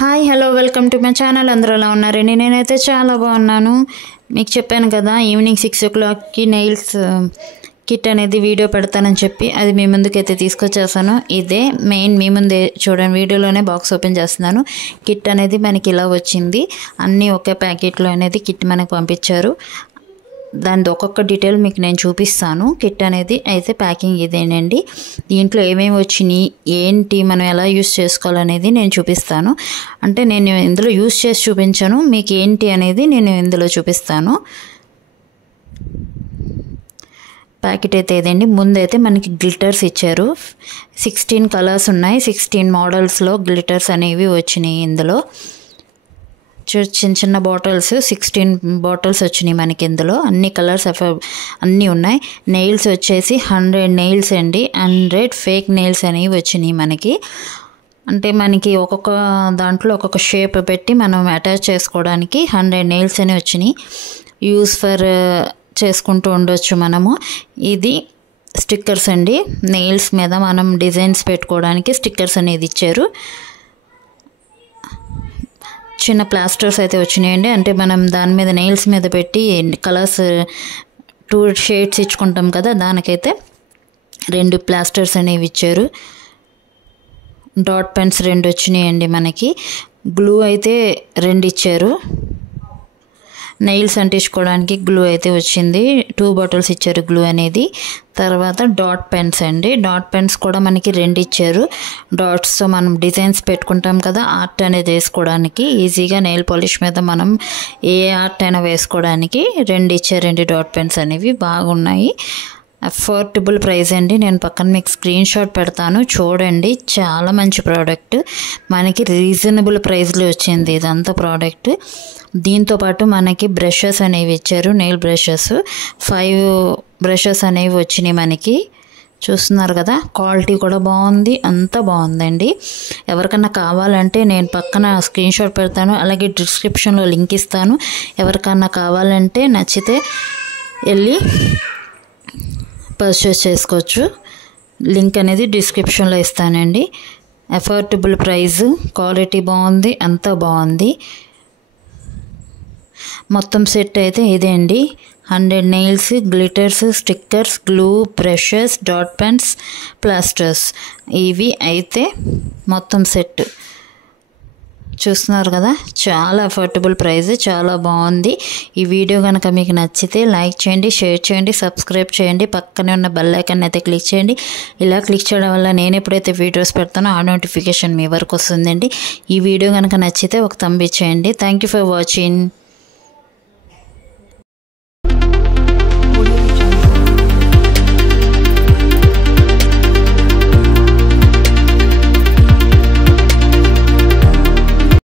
Hi hello welcome to my channel. అందరూ ఎలా ఉన్నారండి? నేనైతే చాలా బాగున్నాను. మీకు చెప్పాను కదా ఈవినింగ్ 6 o'clockకి నెయిల్స్ కిట్ అనేది వీడియో పెడతానని చెప్పి అది మీ ముందుకైతే తీసుకొచ్చేసాను. ఇదే మెయిన్ మీ ముందే చూడండి, వీడియోలోనే బాక్స్ ఓపెన్ చేస్తున్నాను. కిట్ అనేది మనకి ఇలా వచ్చింది. అన్నీ ఒకే ప్యాకెట్లో అనేది కిట్ మనకు పంపించారు. దాని ఒక్కొక్క డీటెయిల్ మీకు నేను చూపిస్తాను. కిట్ అనేది అయితే ప్యాకింగ్ ఇదేనండి. దీంట్లో ఏమేమి వచ్చినాయి, ఏంటి, మనం ఎలా యూస్ చేసుకోవాలనేది నేను చూపిస్తాను. అంటే నేను ఇందులో యూస్ చేసి చూపించాను, మీకు ఏంటి అనేది నేను ఇందులో చూపిస్తాను. ప్యాకెట్ అయితే ఇదండి. ముందైతే మనకి గ్లిటర్స్ ఇచ్చారు. 16 కలర్స్ ఉన్నాయి. 16 మోడల్స్లో గ్లిటర్స్ అనేవి వచ్చినాయి. ఇందులో చిన్న చిన్న బాటిల్స్ 16 బాటిల్స్ వచ్చినాయి మనకి. ఇందులో అన్ని కలర్స్ అన్నీ ఉన్నాయి. నెయిల్స్ వచ్చేసి 100 నెయిల్స్ అండి. 100 ఫేక్ నెయిల్స్ అనేవి వచ్చినాయి మనకి. అంటే మనకి ఒక్కొక్క దాంట్లో ఒక్కొక్క షేప్ పెట్టి మనం అటాచ్ చేసుకోవడానికి 100 నెయిల్స్ అనేవి వచ్చినాయి. యూస్ ఫర్ చేసుకుంటూ ఉండొచ్చు మనము. ఇది స్టిక్కర్స్ అండి. నెయిల్స్ మీద మనం డిజైన్స్ పెట్టుకోవడానికి స్టిక్కర్స్ అనేది ఇచ్చారు. చిన్న ప్లాస్టర్స్ అయితే వచ్చినాయండి. అంటే మనం దాని మీద నెయిల్స్ మీద పెట్టి కలర్స్ 2 షేడ్స్ ఇచ్చుకుంటాం కదా, దానికైతే 2 ప్లాస్టర్స్ అనేవి ఇచ్చారు. డాట్ పెన్స్ 2 వచ్చినాయండి మనకి. గ్లూ అయితే 2 ఇచ్చారు. నెయిల్స్ అంటించుకోవడానికి గ్లూ అయితే వచ్చింది. 2 బాటిల్స్ ఇచ్చారు గ్లూ అనేది. తర్వాత డాట్ పెన్స్ అండి. డాట్ పెన్స్ కూడా మనకి 2 ఇచ్చారు. డాట్స్తో మనం డిజైన్స్ పెట్టుకుంటాం కదా, ఆర్ట్ అనేది వేసుకోవడానికి ఈజీగా నెయిల్ పాలిష్ మీద మనం ఏ ఆర్ట్ అయినా వేసుకోవడానికి 2 ఇచ్చారండి. డాట్ పెన్స్ అనేవి బాగున్నాయి. అఫోర్డబుల్ ప్రైస్ అండి. నేను పక్కన మీకు స్క్రీన్ షాట్ పెడతాను, చూడండి. చాలా మంచి ప్రోడక్ట్, మనకి రీజనబుల్ ప్రైస్లో వచ్చింది ఇదంతా ప్రోడక్ట్. దీంతోపాటు మనకి బ్రషెస్ అనేవి ఇచ్చారు. నెయిల్ బ్రషెస్ 5 బ్రషెస్ అనేవి వచ్చినాయి మనకి. చూస్తున్నారు కదా, క్వాలిటీ కూడా బాగుంది, అంతా బాగుందండి. ఎవరికన్నా కావాలంటే నేను పక్కన స్క్రీన్ షాట్ పెడతాను, అలాగే డిస్క్రిప్షన్లో లింక్ ఇస్తాను. ఎవరికన్నా కావాలంటే నచ్చితే వెళ్ళి పర్చేస్ చేసుకోవచ్చు. లింక్ అనేది డిస్క్రిప్షన్లో ఇస్తానండి. అఫోర్డబుల్ ప్రైస్, క్వాలిటీ బాగుంది, అంతా బాగుంది. మొత్తం సెట్ అయితే ఇదే అండి. 100 nails, glitters, stickers, glue, brushes, dot pens, plasters, ఇవి అయితే మొత్తం సెట్. చూస్తున్నారు కదా, చాలా అఫోర్డబుల్ ప్రైస్, చాలా బాగుంది. ఈ వీడియో కనుక మీకు నచ్చితే లైక్ చేయండి, షేర్ చేయండి, సబ్స్క్రైబ్ చేయండి. పక్కనే ఉన్న బెల్ ఐకాన్ అయితే క్లిక్ చేయండి. ఇలా క్లిక్ చేయడం వల్ల నేను ఎప్పుడైతే వీడియోస్ పెడతానో ఆ నోటిఫికేషన్ మీ వరకు వస్తుందండి. ఈ వీడియో కనుక నచ్చితే ఒక థంబ్ ఇచ్చేయండి. Thank you for watching.